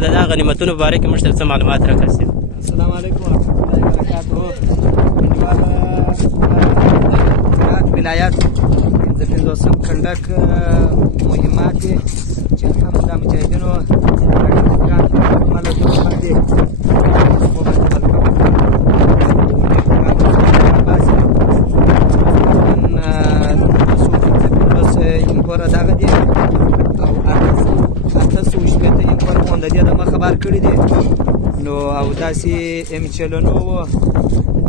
د دغه غنیمتونو په باره کې موږ ته څه معلومات راکړئ. السلام علیکم ورحمة الله وبرکاته. هرات ولایت 55 کنډک مهمات دي چې الحمدلله مجاهدینو دغه دي او 880 انکور د دې د مخه بار کړي دي نو او داسې امچلونو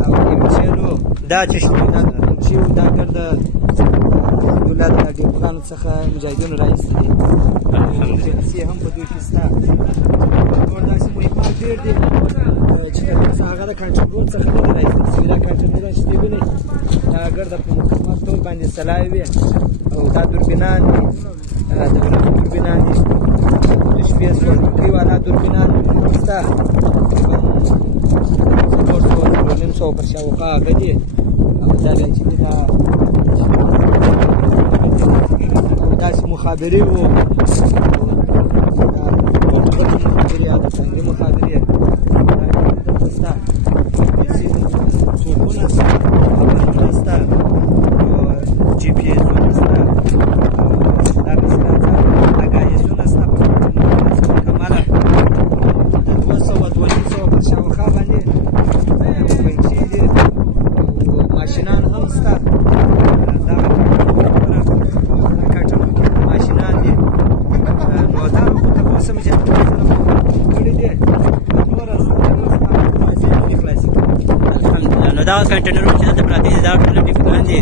او امچلو دا چې دا ګرد دولت د ډیپلانو څخه مجاهدینو راایستل دي الحمدلله هم په دوی کې ستا نور داسې مهمات ډېر دي چې هغه د کنټرول څخه نه دي راایستل شوي دا کنټرولونه چې دي وینئ دا ګرده په مکمل ډول باندې سلاوي وي او دا دوربینان دي د ورځو دوربینان دي د شپې سپوږمکۍ والا دوربینان شته تقریبا 200 پر شاوخوا هغه دي او دا بیا چې دي دا او داسې مخابرې وو مخابرې او د تنګې مخابرې دلته شته څوکونه شته خبرونه شته جي پي ایسونه شته دغه شته اګایزونه شته په مکمله د 200 پر شاوخوا باندې پنچې دي ماشینان هم شته دغه کټونکي ماشینان دي نو دا خو تاسو مجاهدینو سره کړي دي نوره نه خلاصي الحمدلله. نو دغه کنټینرونه چې دلته پراته دي دا ټول ډیپوګان دي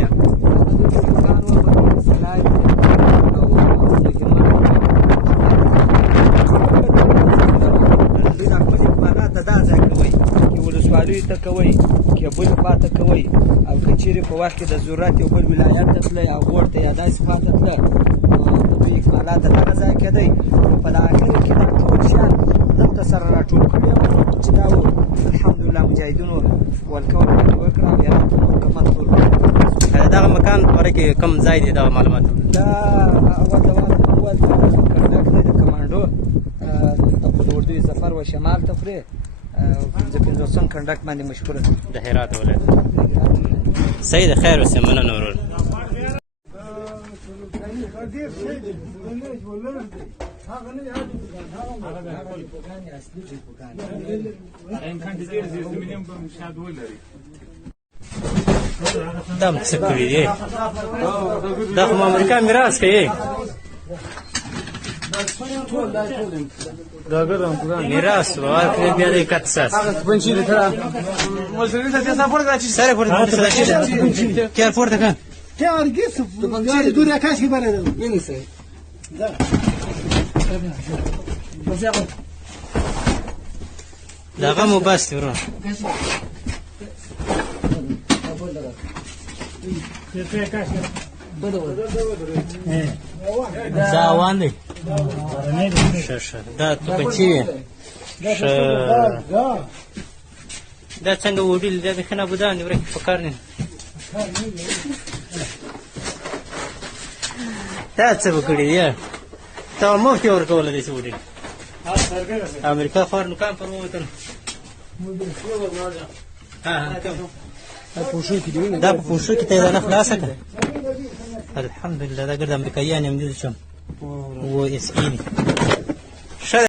ولسوالیو ته کوئ که بل خوا ته کوئ او که چیرې په وخت کې د ضرورت یو بل ولایت ته تلئ او غور ته یا داسې خوا ته تله د دوی اکمالات د دغه ځای کېدی نو په آخر کې دا ټول شیان دلته سره راټول کړي چې دا و الحمدلله مجاهدینو ولکول باندې وکړه او هرات ته مکمل ټول دغه مکان په باره کې کوم ځای دی دغه معلومات دا اول کنډک دی د کمانډو د اردوی ظفر و شمال تفریح 55 کنډک باندې مشهوره ده د هرات ولایت. صحیح ده، خیر اوسې، مننه ورور. دا څه کړي دي؟ دا خو امریکا میراث کوي. میراث ورکړي بیا د کتساس بنشي ته مزري ته څه پورته راځي سره پورته کار پورته کړه ته ارګیس د بنګاري دوري کاش کې باندې ویني سه دغه مو بس ورو دا وانه دا تو پچی دا څنګه وډیل دا خنه بودان ورک فکر نه دا څه وکړی یا ته مو ته ورکول دي څه وډیل امریکا خور نو کام پر وته ها دا په پوښو کې ته نه خلاصه کړه الحمدلله دا ګرد امریکایان هم دي چې و اس ای